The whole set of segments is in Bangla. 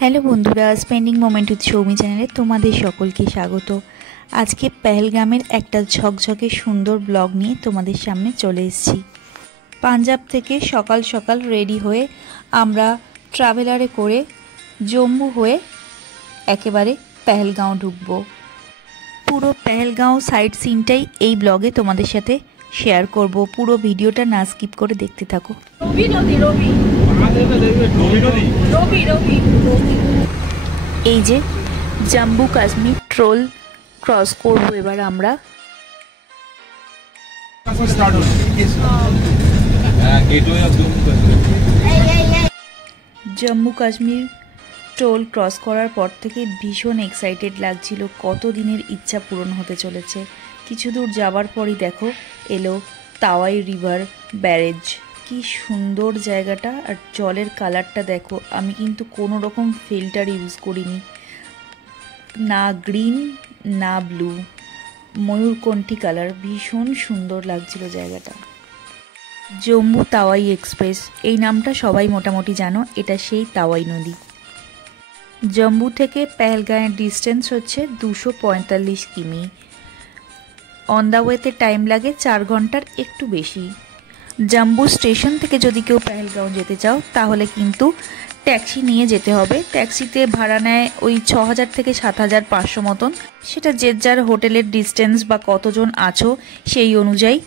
হ্যালো বন্ধুরা, স্পেন্ডিং মোমেন্ট উইথ সৌমি চ্যানেলে তোমাদের সকলকে স্বাগত। আজকে পেহেলগামের একটা ঝকঝকে সুন্দর ব্লগ নিয়ে তোমাদের সামনে চলে এসেছি। পাঞ্জাব থেকে সকাল সকাল রেডি হয়ে আমরা ট্রাভেলারে করে জম্মু হয়ে একেবারে পেহেলগাঁও ঢুকবো। পুরো পেহেলগাঁও সাইট সিনটাই এই ব্লগে তোমাদের সাথে শেয়ার করব। পুরো ভিডিওটা না স্কিপ করে দেখতে থাকো। এই যে জম্মু কাশ্মীর টোল ক্রস করবো এবার আমরা। জম্মু কাশ্মীর টোল ক্রস করার পর থেকে ভীষণ এক্সাইটেড লাগছিল, কত দিনের ইচ্ছা পূরণ হতে চলেছে। কিছু দূর যাওয়ার পরই দেখো এলো তাওয়াই রিভার ব্যারেজ। কি সুন্দর জায়গাটা, আর জলের কালারটা দেখো। আমি কিন্তু কোনো রকম ফিল্টার ইউজ করিনি, না গ্রিন না ব্লু, ময়ূরকণ্ঠী কালার। ভীষণ সুন্দর লাগছিল জায়গাটা। জম্মু তাওয়াই এক্সপ্রেস এই নামটা সবাই মোটামুটি জানো, এটা সেই তাওয়াই নদী। জম্মু থেকে পেহেলগাঁওয়ের ডিস্টেন্স হচ্ছে 245 কিমি। অন দ্য ওয়েতে টাইম লাগে 4 ঘন্টার একটু বেশি। জম্মু স্টেশন থেকে যদি কেউ পেহেলগাঁও যেতে চাও তাহলে কিন্তু ট্যাক্সি নিয়ে যেতে হবে। ট্যাক্সিতে ভাড়া নেয় ওই 6000 থেকে 7500 মতন। সেটা যে যার হোটেলের ডিস্টেন্স বা কতজন আছো সেই অনুযায়ী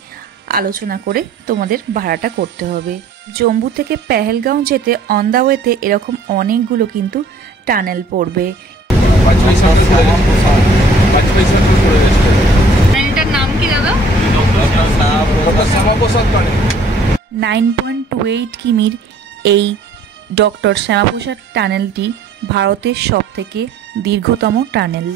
আলোচনা করে তোমাদের ভাড়াটা করতে হবে। জম্মু থেকে পেহেলগাঁও যেতে অন দ্য ওয়েতে এরকম অনেকগুলো কিন্তু টানেল পড়বে। টানেলটার নাম কি দাদা? 9.28 কিমির এই ডক্টর শ্যামাপ্রসাদ টানেলটি ভারতের সবথেকে দীর্ঘতম টানেল।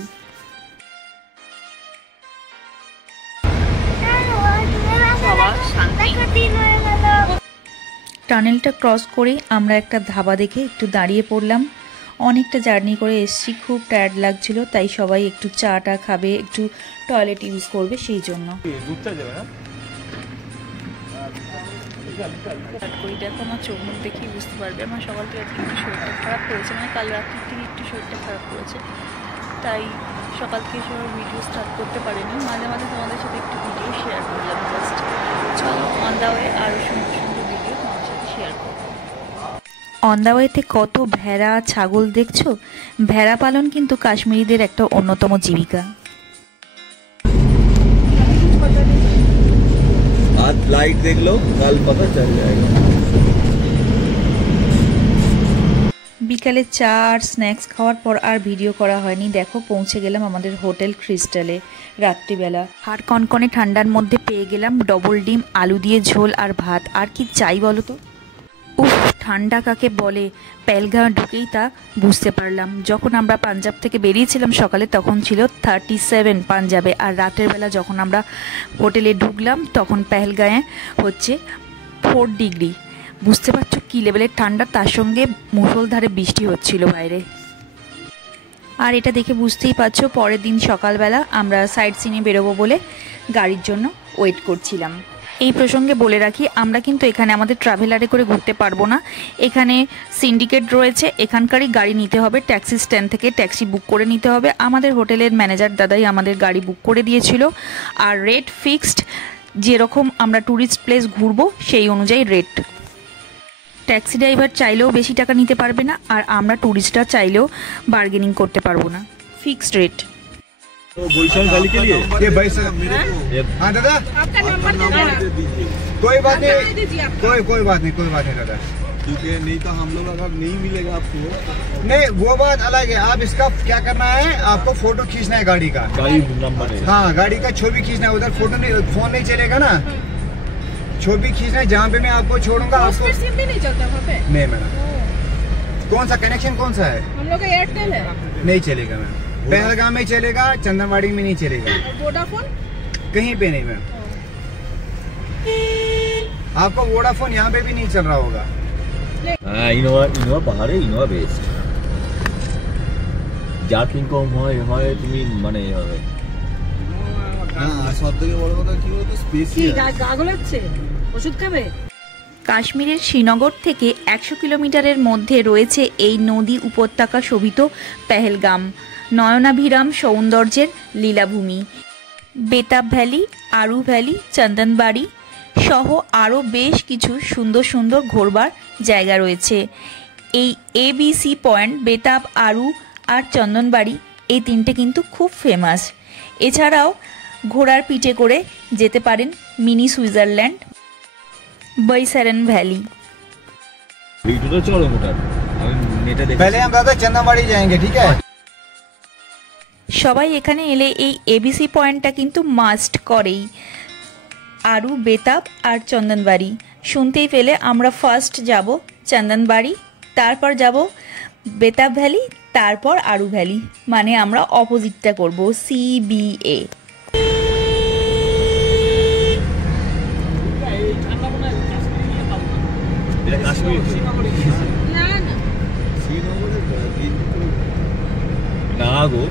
টানেলটা ক্রস করে আমরা একটা ধাবা দেখে একটু দাঁড়িয়ে পড়লাম। অনেকটা জার্নি করে এসছি, খুব টায়ার্ড লাগছিল, তাই সবাই একটু চাটা খাবে, একটু টয়লেট ইউজ করবে, সেই জন্য। দেখো আমার চোখ মুখ দেখেই বুঝতে পারবে আমার সকাল থেকে আজকে একটু শরীরটা খারাপ করেছে, মানে কাল রাত্রির থেকে একটু শরীরটা খারাপ করেছে, তাই সকাল থেকে সবাই ভিডিও স্টার্ট করতে পারিনি। মাঝে মাঝে তোমাদের সাথে একটু ভিডিও শেয়ার করলাম জাস্ট। চলো অন দ্য ওয়ে আরও সুন্দর সুন্দর ভিডিও তোমাদের সাথে শেয়ার করবো। অন দ্য ওয়েতে কত ভেড়া ছাগল দেখছো। ভেড়া পালন কিন্তু কাশ্মীরিদের একটা অন্যতম জীবিকা। आज लाइट देख लो, कल पता चल जाएगा। বিকালে চা আর স্ন্যাক্স খাওয়ার পর আর ভিডিও করা হয়নি। দেখো পৌঁছে গেলাম আমাদের হোটেল ক্রিস্টালে রাত্রিবেলা। হাড় কনকনে ঠান্ডার মধ্যে পেয়ে গেলাম ডবল ডিম, আলু দিয়ে ঝোল আর ভাত। আর কি চাই বলো তো। উফ, ঠান্ডা কাকে বলে পেহেলগাঁও ঢুকেই তা বুঝতে পারলাম। যখন আমরা পাঞ্জাব থেকে বেরিয়েছিলাম সকালে তখন ছিল 37 পাঞ্জাবে, আর রাতের বেলা যখন আমরা হোটেলে ঢুকলাম তখন পেহেলগাঁয়ে হচ্ছে 4 ডিগ্রি। বুঝতে পারছো কী লেভেলের ঠান্ডা, তার সঙ্গে মুষলধারে বৃষ্টি হচ্ছিল বাইরে। আর এটা দেখে বুঝতেই পারছো পরের দিন সকালবেলা আমরা সাইট সিনে বেরোবো বলে গাড়ির জন্য ওয়েট করছিলাম। এই প্রসঙ্গে বলে রাখি, আমরা কিন্তু এখানে আমাদের ট্রাভেলারে করে ঘুরতে পারবো না। এখানে সিন্ডিকেট রয়েছে, এখানকারই গাড়ি নিতে হবে। ট্যাক্সি স্ট্যান্ড থেকে ট্যাক্সি বুক করে নিতে হবে। আমাদের হোটেলের ম্যানেজার দাদাই আমাদের গাড়ি বুক করে দিয়েছিল, আর রেট ফিক্সড। যেরকম আমরা ট্যুরিস্ট প্লেস ঘুরবো সেই অনুযায়ী রেট। ট্যাক্সি ড্রাইভার চাইলেও বেশি টাকা নিতে পারবে না, আর আমরা ট্যুরিস্টরা চাইলেও বার্গেনিং করতে পারবো না। Fixed rate. तो गुलशन वैली के लिए ये भाई साहब हाँ दादा आपका नंबर दे दीजिए। कोई बात नहीं, कोई बात नहीं दादा, क्योंकि नहीं तो हम लोग अगर नहीं मिलेगा आपको। नहीं वो बात अलग है। आप इसका क्या करना है, आपको फोटो खींचना है गाड़ी का। गाड़ी नंबर है। हाँ, गाड़ी का छवि खींचना है। उधर फोटो नहीं, फोन नहीं चलेगा ना, छवि खींचना है। जहाँ पे मैं आपको छोड़ूंगा आपको सिम भी नहीं चलता वहाँ पे। नहीं मैडम, कौन सा कनेक्शन कौन सा है? हम लोग का एयरटेल है। नहीं चलेगा मैम। पहलगाम में चलेगा, चंदनवाड़ी में नहीं चलेगा। वोडाफोन कहीं पे नहीं मैम। आपको वोडाफोन यहाँ पे भी नहीं चल रहा होगा। ইনোভা পাহাড়ে ইনোভা বেস্ট। জার্কিং কম হয় তুমি মানে না, সব থেকে বড় কথা কি বলতো, স্পেস কি গাগল হচ্ছে, ওষুধ খাবে। কাশ্মীরের শ্রীনগর থেকে 100 কিলোমিটারের মধ্যে রয়েছে এই নদী উপত্যকা শোভিত পেহেলগাম, নয়নাভিরাম সৌন্দর্যের লীলাভূমি। বেতাব ভ্যালি, আরু ভ্যালি, চন্দনবাড়ি সহ আরও বেশ কিছু সুন্দর সুন্দর ঘোরবার জায়গা রয়েছে। এই ABC পয়েন্ট, বেতাব, আরু আর চন্দনবাড়ি, এই তিনটে কিন্তু খুব ফেমাস। এছাড়াও ঘোড়ার পিঠে করে যেতে পারেন মিনি সুইজারল্যান্ড, বৈসারেন ভ্যালি। ভিডিওটা চলো মোটার আমি নেটে দেখি। पहले हम दादा चंदनबाड़ी जाएंगे, ठीक है? সবাই এখানে এলে এই ABC পয়েন্টটা কিন্তু মাস্ট করেই। আরু, বেতাব আর চন্দনবাড়ি শুনতেই পেলে আমরা ফার্স্ট যাব চন্দনবাড়ি, তারপর যাব বেতাব ভ্যালি, তারপর আরু ভ্যালি, মানে আমরা অপোজিটটা করব, CBA। এটা কাশ্মীর না না না গো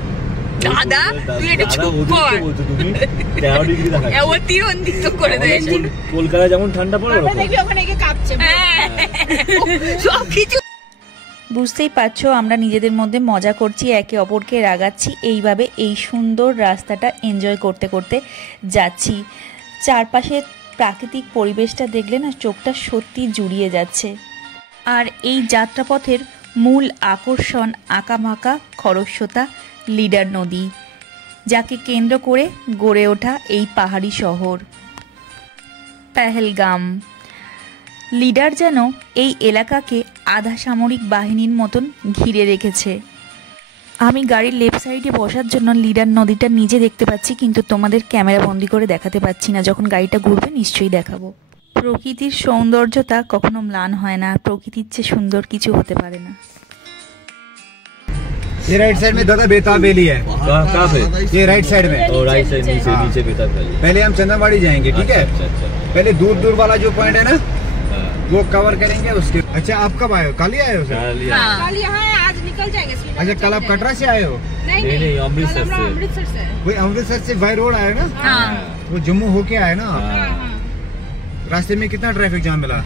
দাদা, তুই একটু চুপ কর। তুমি 13 ডিগ্রি দেখাচ্ছ। অতিরঞ্জিত করে দেয়। কলকাতায় যেমন ঠান্ডা পড়ে আমরা ওরকম। দেখি ওখানে গিয়ে কাঁপছে। সব কিছু বুঝতেই পারছো আমরা নিজেদের মধ্যে মজা করছি, একে অপরকে রাগাচ্ছি, এইভাবে এই সুন্দর রাস্তাটা এনজয় করতে করতে যাচ্ছি। চারপাশের প্রাকৃতিক পরিবেশটা দেখলে না চোখটা সত্যি জুড়িয়ে যাচ্ছে। আর এই যাত্রাপথের মূল আকর্ষণ আঁকাবাঁকা খরস্রোতা লিডার নদী, যাকে কেন্দ্র করে গড়ে ওঠা এই পাহাড়ি শহর পেহেলগাম। লিডার যেন এই এলাকাকে আধা সামরিক বাহিনীর মতন ঘিরে রেখেছে। আমি গাড়ির লেফট সাইডে বসার জন্য লিডার নদীটা নিজে দেখতে পাচ্ছি, কিন্তু তোমাদের ক্যামেরা বন্দি করে দেখাতে পাচ্ছি না। যখন গাড়িটা ঘুরবে নিশ্চয়ই দেখাবো। প্রকৃতির সৌন্দর্যতা কখনো ম্লান হয় না, প্রকৃতির চেয়ে সুন্দর কিছু হতে পারে না। ये राइट साइड में दादा बेताब वैली है, कहाँ पे? ये राइट साइड में। और राइट साइड नीचे हाँ। नीचे बेताब वैली। पहले हम चंदनबाड़ी जाएंगे, ठीक है? अच्छा अच्छा पहले दूर दूर वाला जो पॉइंट है ना हाँ। वो कवर करेंगे उसके। अच्छा, आप कब आए हो? कल ही आए हो सर? चल लिया। कल यहाँ है, आज निकल जाएंगे श्रीनगर। अच्छा, कल आप चले कटरा से आए हो? जाएंगे। नहीं नहीं, नहीं अमृतसर कल हम से। अमृतसर से। वही अमृतसर से बाय रोड आए ना? हाँ। वो जम्मू होके आए ना? हाँ। हाँ हाँ रास्ते में कितना ट्रैफिक जाम मिला?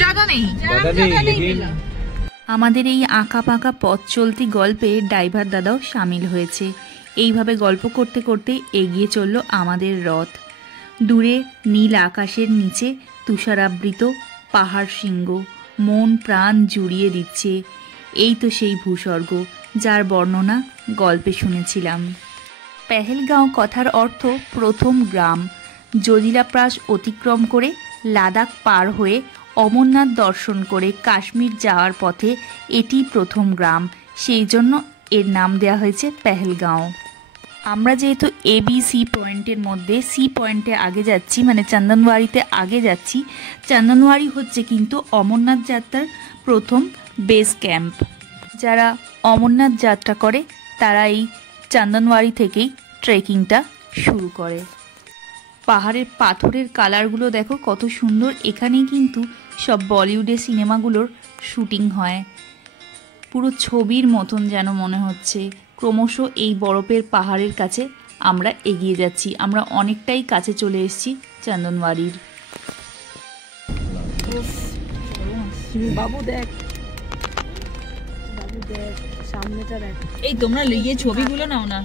জায়গা নেই। जाम ज्यादा जगह नहीं लेकिन मिला। আমাদের এই আঁকা পাকা পথ চলতি গল্পে ড্রাইভার দাদাও সামিল হয়েছে। এইভাবে গল্প করতে করতে এগিয়ে চলল আমাদের রথ। দূরে নীল আকাশের নিচে তুষারাবৃত পাহাড় শৃঙ্গ মন প্রাণ জুড়িয়ে দিচ্ছে। এই তো সেই ভূস্বর্গ যার বর্ণনা গল্পে শুনেছিলাম। পেহেলগাঁও কথার অর্থ প্রথম গ্রাম। জজিলাপ্রাস অতিক্রম করে লাদাখ পার হয়ে অমরনাথ দর্শন করে কাশ্মীর যাওয়ার পথে এটি প্রথম গ্রাম, সেই জন্য এর নাম দেওয়া হয়েছে পেহেলগাঁও। আমরা যেহেতু ABC পয়েন্টের মধ্যে সি পয়েন্টে আগে যাচ্ছি, মানে চন্দনওয়াড়িতে আগে যাচ্ছি। চন্দনওয়াড়ি হচ্ছে কিন্তু অমরনাথ যাত্রার প্রথম বেস ক্যাম্প। যারা অমরনাথ যাত্রা করে তারা এই চন্দনওয়াড়ি থেকেই ট্রেকিংটা শুরু করে। পাহাড়ের পাথরের কালারগুলো দেখো কত সুন্দর। এখানেই কিন্তু সব বলিউডের সিনেমাগুলোর শুটিং হয়। পুরো ছবির মতন যেন মনে হচ্ছে। ক্রমশ এই বরফের পাহাড়ের কাছে আমরা এগিয়ে যাচ্ছি। আমরা অনেকটাই কাছে চলে এসেছি চন্দনওয়াড়ির। বাবু দেখ, বাবু দেখ, সামনেটা দেখ। এই তোমরা লিয়ে ছবিগুলো নাও না।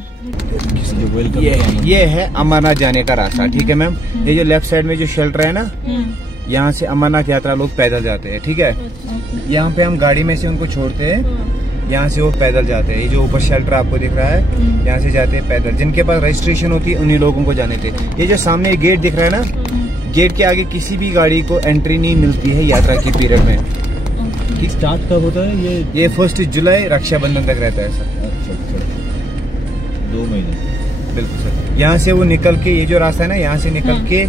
ये है अमरनाथ जाने का रास्ता, ठीक है मैम? ये जो लेफ्ट साइड में जो शेल्टर है ना, यहाँ से अमरनाथ यात्रा लोग पैदल जाते हैं, ठीक है? यहाँ पे हम गाड़ी में से उनको छोड़ते हैं, यहाँ से वो पैदल जाते हैं। ये जो ऊपर शेल्टर आपको दिख रहा है, यहाँ से जाते हैं पैदल। जिनके पास रजिस्ट्रेशन होती है उन्हीं लोगों को जाने थे। ये जो सामने गेट दिख रहा है ना, गेट के आगे किसी भी गाड़ी को एंट्री नहीं मिलती है यात्रा की पीरियड में। स्टार्ट कब होता है ये 1 जुलाई रक्षाबंधन तक रहता है सर। अच्छा अच्छा 2 महीने। बिल्कुल सर। यहाँ से वो निकल के, ये जो रास्ता है ना, यहाँ से निकल के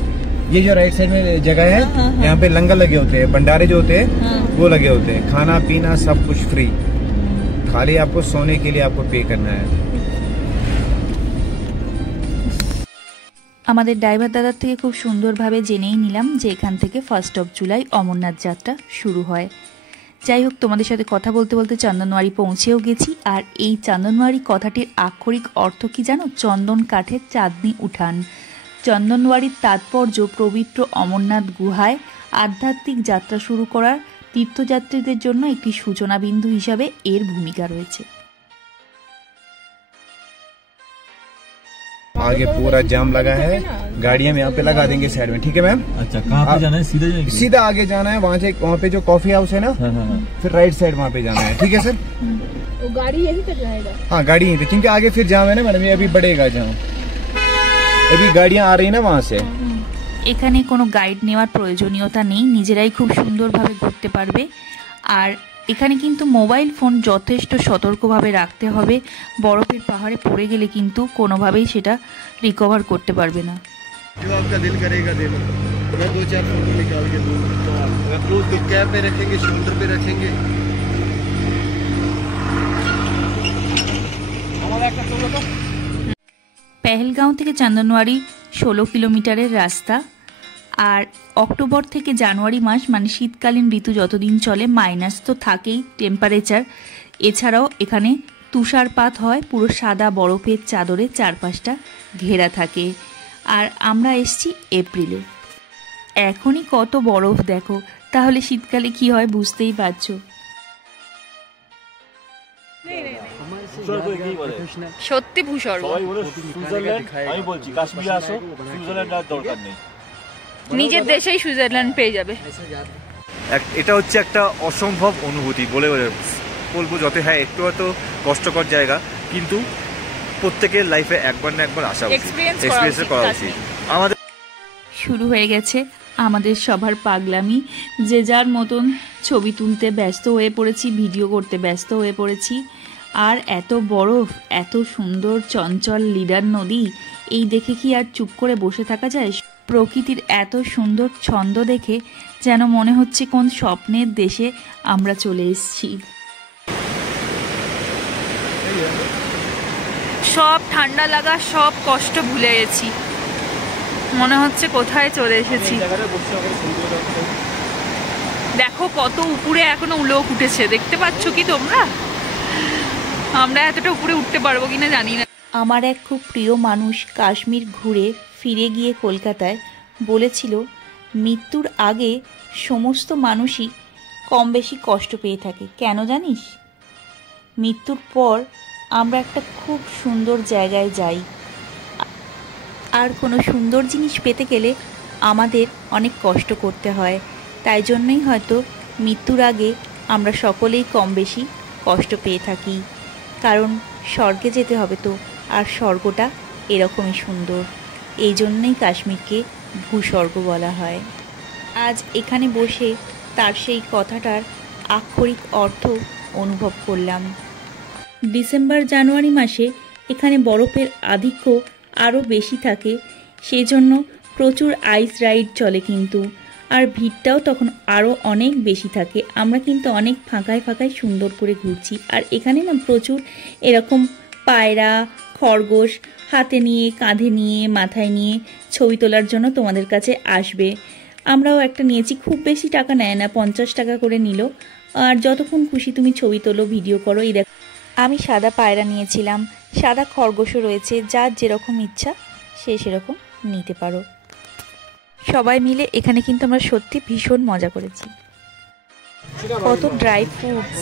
ये जो राइट साइड में जगह है, यहाँ पे लंगर लगे होते हैं, भंडारे जो होते हैं वो लगे होते हैं। खाना पीना सब कुछ फ्री, खाली आपको सोने के लिए आपको पे करना है। আমাদের ড্রাইভার দাদার থেকে খুব সুন্দরভাবে জেনেই নিলাম যে এখান থেকে 1 জুলাই অমরনাথ যাত্রা শুরু হয়। যাই হোক, তোমাদের সাথে কথা বলতে বলতে চন্দনওয়াড়ি পৌঁছেও গেছি। আর এই চন্দনওয়াড়ি কথাটির আক্ষরিক অর্থ কি জানো? চন্দন কাঠের চাঁদনি উঠান। চন্দনওয়াড়ির তাৎপর্য পবিত্র অমরনাথ গুহায় আধ্যাত্মিক যাত্রা শুরু করার তীর্থযাত্রীদের জন্য একটি সূচনা বিন্দু হিসাবে এর ভূমিকা রয়েছে। आगे पूरा जाम लगा है, गाड़ियां हम यहाँ पे लगा देंगे साइड में, ठीक है मैम। अच्छा, कहाँ पे जाना है? सीधे जाएंगे? सीधा आगे जाना है, वहाँ पे जो कॉफी हाउस है ना, फिर राइट साइड वहाँ पे जाना है, ठीक है सर। वो गाड़ी यहीं तक जाएगा? हाँ, गाड़ी यहीं पे, क्योंकि आगे फिर जाम है ना मैडम, ये अभी बढ़ेगा जाम, अभी गाड़ियां आ रही है ना वहाँ से। এখানে কোনো গাইড নেওয়ার প্রয়োজনীয়তা নেই, নিজেরাই খুব সুন্দরভাবে ঘুরতে পারবে। আর এখানে কিন্তু মোবাইল ফোন যথেষ্ট সতর্কভাবে রাখতে হবে, বরফের পাহাড়ে পড়ে গেলে কিন্তু কোনোভাবেই সেটা রিকভার করতে পারবে না। जो आपका दिल करेगा देना, मैं 2-4 फोटो निकाल के दूंगा, क्लोज तो कैप पे रखेंगे, शोल्डर पे रखेंगे। পেহেলগাঁও থেকে চন্দনওয়াড়ি 16 কিলোমিটারের রাস্তা। আর অক্টোবর থেকে জানুয়ারি মাস মানে শীতকালীন ঋতু যতদিন চলে মাইনাস তো থাকেই টেম্পারেচার, এছাড়াও এখানে তুষারপাত হয়, পুরো সাদা বরফের চাদরে চারপাশটা ঘেরা থাকে। আর আমরা এসছি এপ্রিলে, এখনই কত বরফ দেখো, তাহলে শীতকালে কি হয় বুঝতেই পারছো। সত্যি ভূস্বর্গ। আমি বলছি কাশ্মীরে আসো, সুইজারল্যান্ড আর দরকার নেই, নিজের দেশেই সুইজারল্যান্ড পেয়ে যাবে। এটা হচ্ছে একটা অসম্ভব অনুভূতি বলে বলবো, যত হ্যাঁ একটু হয়তো কষ্টকর জায়গা, কিন্তু প্রত্যেকের লাইফে একবার না একবার আসা উচিত, এক্সপেরিয়েন্স করা উচিত। আমাদের শুরু হয়ে গেছে আমাদের সবার পাগলামি, যে যার মতন ছবি তুলতে ব্যস্ত হয়ে পড়েছি, ভিডিও করতে ব্যস্ত হয়ে পড়েছি। আর এত বরফ, এত সুন্দর চঞ্চল লিডার নদী, এই দেখে কি আর চুপ করে বসে থাকা যায়? প্রকৃতির এত সুন্দর ছন্দ দেখে যেন মনে হচ্ছে কোন স্বপ্নের দেশে আমরা চলে এসেছি। সব ঠান্ডা লাগা, সব কষ্ট ভুলে গেছি, মনে হচ্ছে কোথায় চলে এসেছি। দেখো কত উপরে এখনো লোক উঠেছে, দেখতে পাচ্ছ কি তোমরা? আমরা এতটা উপরে উঠতে পারবো কিনা জানি না। আমার এক খুব প্রিয় মানুষ কাশ্মীর ঘুরে ফিরে গিয়ে কলকাতায় বলেছিল, মৃত্যুর আগে সমস্ত মানুষই কম বেশি কষ্ট পেয়ে থাকে, কেন জানিস? মৃত্যুর পর আমরা একটা খুব সুন্দর জায়গায় যাই, আর কোনো সুন্দর জিনিস পেতে গেলে আমাদের অনেক কষ্ট করতে হয়। তাই জন্যই হয়তো মৃত্যুর আগে আমরা সকলেই কম বেশি কষ্ট পেয়ে থাকি, কারণ স্বর্গে যেতে হবে তো, আর স্বর্গটা এরকমই সুন্দর। এই জন্যই কাশ্মীরকে ভূস্বর্গ বলা হয়। আজ এখানে বসে তার সেই কথাটার আক্ষরিক অর্থ অনুভব করলাম। ডিসেম্বর জানুয়ারি মাসে এখানে বরফের আধিক্য আরও বেশি থাকে, সেই জন্য প্রচুর আইস রাইড চলে কিন্তু, আর ভিড়টাও তখন আরও অনেক বেশি থাকে। আমরা কিন্তু অনেক ফাঁকায় ফাঁকায় সুন্দর করে ঘুরছি। আর এখানে না প্রচুর এরকম পায়রা, খরগোশ হাতে নিয়ে, কাঁধে নিয়ে, মাথায় নিয়ে ছবি তোলার জন্য তোমাদের কাছে আসবে। আমরাও একটা নিয়েছি, খুব বেশি টাকা নেয় না, 50 টাকা করে নিল। আর যতক্ষণ খুশি তুমি ছবি তোলো, ভিডিও করো। এই দেখো আমি সাদা পায়রা নিয়েছিলাম, সাদা খরগোশও রয়েছে, যার যেরকম ইচ্ছা সে সেরকম নিতে পারো। সবাই মিলে এখানে কিন্তু আমরা সত্যি ভীষণ মজা করেছি। কত ড্রাই ফ্রুটস,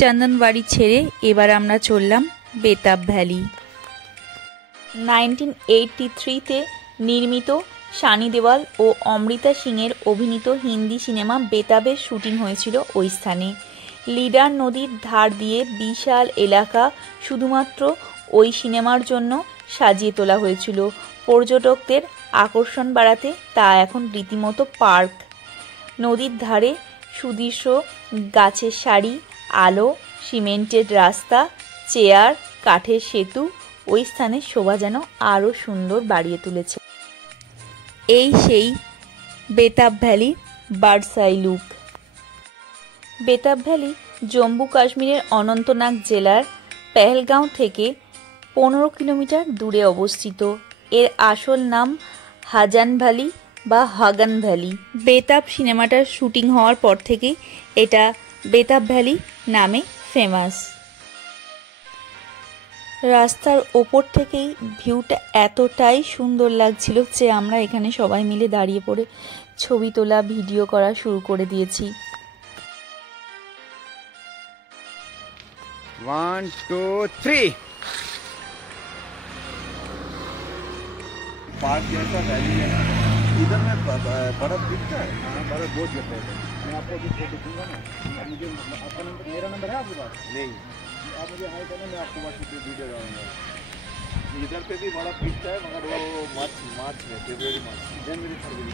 চন্দনবাড়ি ছেড়ে এবার আমরা চললাম বেতাব ভ্যালি। 1983-তে নির্মিত সানি দেওয়াল ও অমৃতা সিংয়ের অভিনীত হিন্দি সিনেমা বেতাবের শুটিং হয়েছিল ওই স্থানে। লিডার নদীর ধার দিয়ে বিশাল এলাকা শুধুমাত্র ওই সিনেমার জন্য সাজিয়ে তোলা হয়েছিল। পর্যটকদের আকর্ষণ বাড়াতে তা এখন রীতিমতো পার্ক। নদীর ধারে সুদৃশ্য গাছের সারি, আলো, সিমেন্টের রাস্তা, চেয়ার, কাঠের সেতু ওই স্থানের শোভা যেন আরও সুন্দর বাড়িয়ে তুলেছে। এই সেই Betaab valley birds I look. Betaab valley Jammu কাশ্মীরের অনন্তনাগ জেলার পেহেলগাঁও থেকে 15 কিলোমিটার দূরে অবস্থিত। এর আসল নাম হাজান ভ্যালি বা হাগান ভ্যালি। বেতাব সিনেমাটার শুটিং হওয়ার পর থেকেই এটা বেতাব ভ্যালি নামে ফেমাস। রাস্তার ওপর থেকেই ভিউটা এতটাই সুন্দর লাগছিল যে আমরা এখানে সবাই মিলে দাঁড়িয়ে পড়ে ছবি তোলা, ভিডিও করা শুরু করে দিয়েছি। 1 2 3 पार्क जैसा वैली है इधर में बर्फ दिखता है। हाँ बर्फ बहुत गिरता है। मैं आपको अभी फोटो दूंगा ना, और मुझे आपका नंबर, मेरा नंबर है आपके पास? नहीं, आप मुझे हाई करना, मैं आपको व्हाट्सएप पे वीडियो डालूंगा। इधर पे भी बर्फ दिखता है मगर वो मार्च में, फरवरी मार्च, जनवरी फरवरी।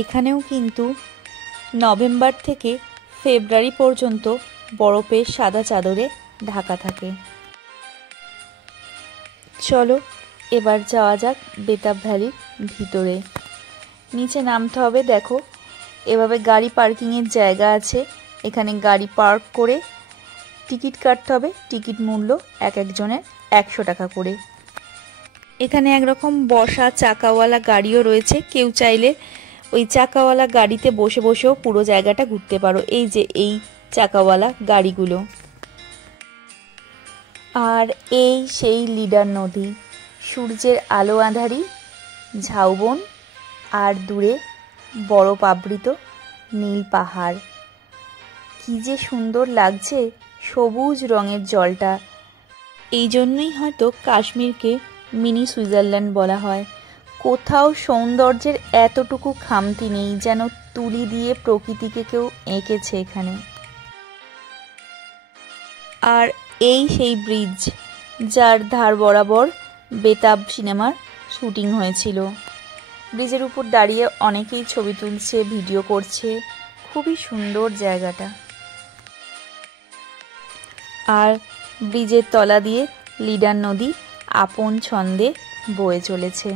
এখানেও কিন্তু নভেম্বর থেকে ফেব্রুয়ারি পর্যন্ত বরফের সাদা চাদরে ঢাকা থাকে। চলো এবার যাওয়া যাক বেতাব ভ্যালির ভিতরে। নিচে নামতে হবে। দেখো এভাবে গাড়ি পার্কিংয়ের জায়গা আছে, এখানে গাড়ি পার্ক করে টিকিট কাটতে হবে। টিকিট মূল্য এক একজনের 100 টাকা করে। এখানে একরকম বসা চাকাওয়ালা গাড়িও রয়েছে, কেউ চাইলে ওই চাকাওয়ালা গাড়িতে বসে বসেও পুরো জায়গাটা ঘুরতে পারো। এই যে এই চাকাওয়ালা গাড়িগুলো। আর এই সেই লিডার নদী, সূর্যের আলো আঁধারি ঝাউবন আর দূরে বরফ আবৃত নীল পাহাড়। কি যে সুন্দর লাগছে সবুজ রঙের জলটা। এই জন্যই হয়তো কাশ্মীরকে মিনি সুইজারল্যান্ড বলা হয়। কোথাও সৌন্দর্যের এতটুকু খামতি নেই, যেন তুলি দিয়ে প্রকৃতিকে কেউ এঁকেছে এখানে। আর এই সেই ব্রিজ যার ধার বরাবর বেতাব সিনেমার শুটিং হয়েছিল। ব্রিজের উপর দাঁড়িয়ে অনেকেই ছবি তুলছে, ভিডিও করছে। খুবই সুন্দর জায়গাটা। আর ব্রিজের তলা দিয়ে লিডার নদী আপন ছন্দে বয়ে চলেছে।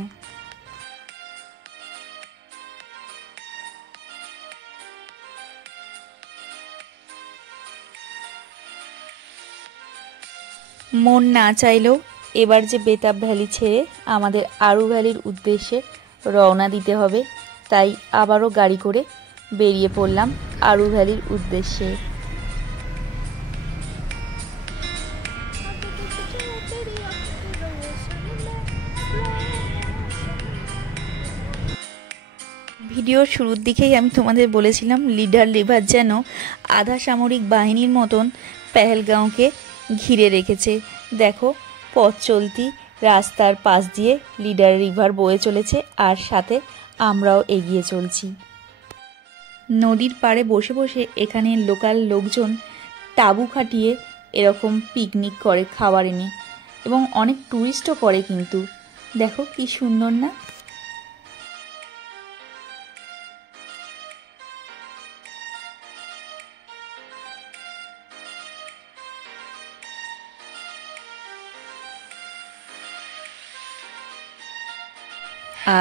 মন না চাইলেও এবার যে বেতাব ভ্যালি ছেড়ে আমাদের আরু ভ্যালির উদ্দেশ্যে রওনা দিতে হবে, তাই আবারও গাড়ি করে বেরিয়ে পড়লাম আরু ভ্যালির উদ্দেশ্যে। ভিডিওর শুরুর দিকেই আমি তোমাদের বলেছিলাম লিডার রিভার যেন আধা সামরিক বাহিনীর মতন পেহেলগাঁওকে ঘিরে রেখেছে। দেখো পথ চলতি রাস্তার পাশ দিয়ে লিডার রিভার বয়ে চলেছে, আর সাথে আমরাও এগিয়ে চলছি। নদীর পাড়ে বসে বসে এখানে লোকাল লোকজন তাঁবু খাটিয়ে এরকম পিকনিক করে খাবার এনে, এবং অনেক টুরিস্টও করে। কিন্তু দেখো কি সুন্দর না।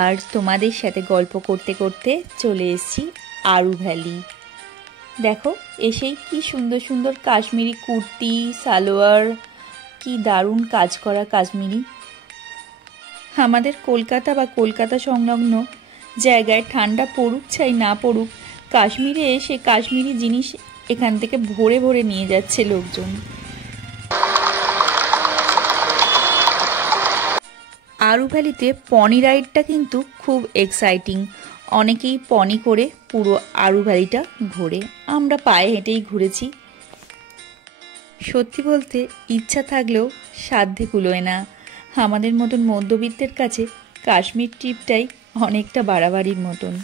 আর তোমাদের সাথে গল্প করতে করতে চলে এসেছি আরু ভ্যালি। দেখো এসেই কি সুন্দর সুন্দর কাশ্মীরি কুর্তি, সালোয়ার, কি দারুণ কাজ করা কাশ্মীরি। আমাদের কলকাতা বা কলকাতা সংলগ্ন জায়গায় ঠান্ডা পড়ুক চাই না পড়ুক, কাশ্মীরে এসে কাশ্মীরি জিনিস এখান থেকে ভরে ভরে নিয়ে যাচ্ছে লোকজন। আরু ভ্যালিতে পনি রাইডটা কিন্তু খুব এক্সাইটিং। অনেকেই পনি করে পুরো আরু ভ্যালিটা ঘোরে, আমরা পায়ে হেঁটেই ঘুরেছি। সত্যি বলতে ইচ্ছা থাকলেও সাধ্যে কুলোয় না। আমাদের মতন মধ্যবিত্তের কাছে কাশ্মীর ট্রিপটাই অনেকটা বাড়াবাড়ির মতন।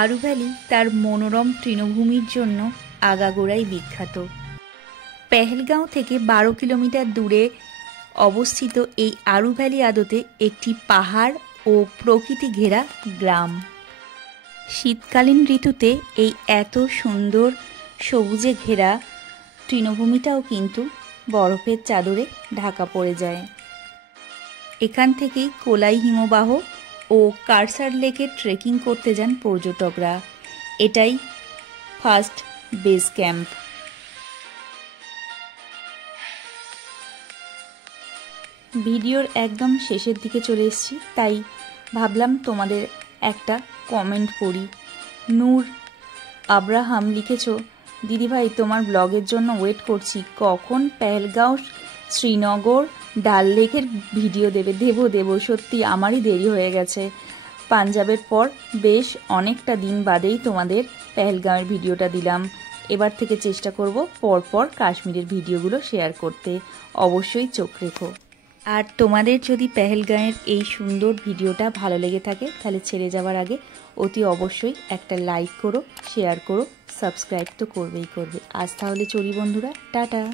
আরু ভ্যালি তার মনোরম তৃণভূমির জন্য আগাগোড়াই বিখ্যাত। পেহেলগাঁও থেকে 12 কিলোমিটার দূরে অবস্থিত এই আরু ভ্যালি আদতে একটি পাহাড় ও প্রকৃতি ঘেরা গ্রাম। শীতকালীন ঋতুতে এই এত সুন্দর সবুজে ঘেরা তৃণভূমিটাও কিন্তু বরফের চাদরে ঢাকা পড়ে যায়। এখান থেকেই কোলাই হিমবাহ ও কারসার লেকে ট্রেকিং করতে যান পর্যটকরা। এটাই ফার্স্ট বেস ক্যাম্প। ভিডিওর একদম শেষের দিকে চলে এসেছি, তাই ভাবলাম তোমাদের একটা কমেন্ট পড়ি। নূর আব্রাহাম লিখেছ, দিদিভাই তোমার ব্লগের জন্য ওয়েট করছি, কখন পেহেলগাঁও, শ্রীনগর, ডাল লেকের ভিডিও দেব। সত্যি আমারই দেরি হয়ে গেছে। পাঞ্জাবের পর বেশ অনেকটা দিন বাদেই তোমাদের পেহেলগাঁওয়ের ভিডিওটা দিলাম। এবার থেকে চেষ্টা করব পরপর কাশ্মীরের ভিডিওগুলো শেয়ার করতে, অবশ্যই চোখ রেখো। আর তোমাদের যদি পেহেলগাঁওয়ের এই সুন্দর ভিডিওটা ভালো লেগে থাকে তাহলে ছেড়ে যাওয়ার আগে অতি অবশ্যই একটা লাইক করো, শেয়ার করো, সাবস্ক্রাইব তো করবে। আজ তাহলে চলি বন্ধুরা, টাটা।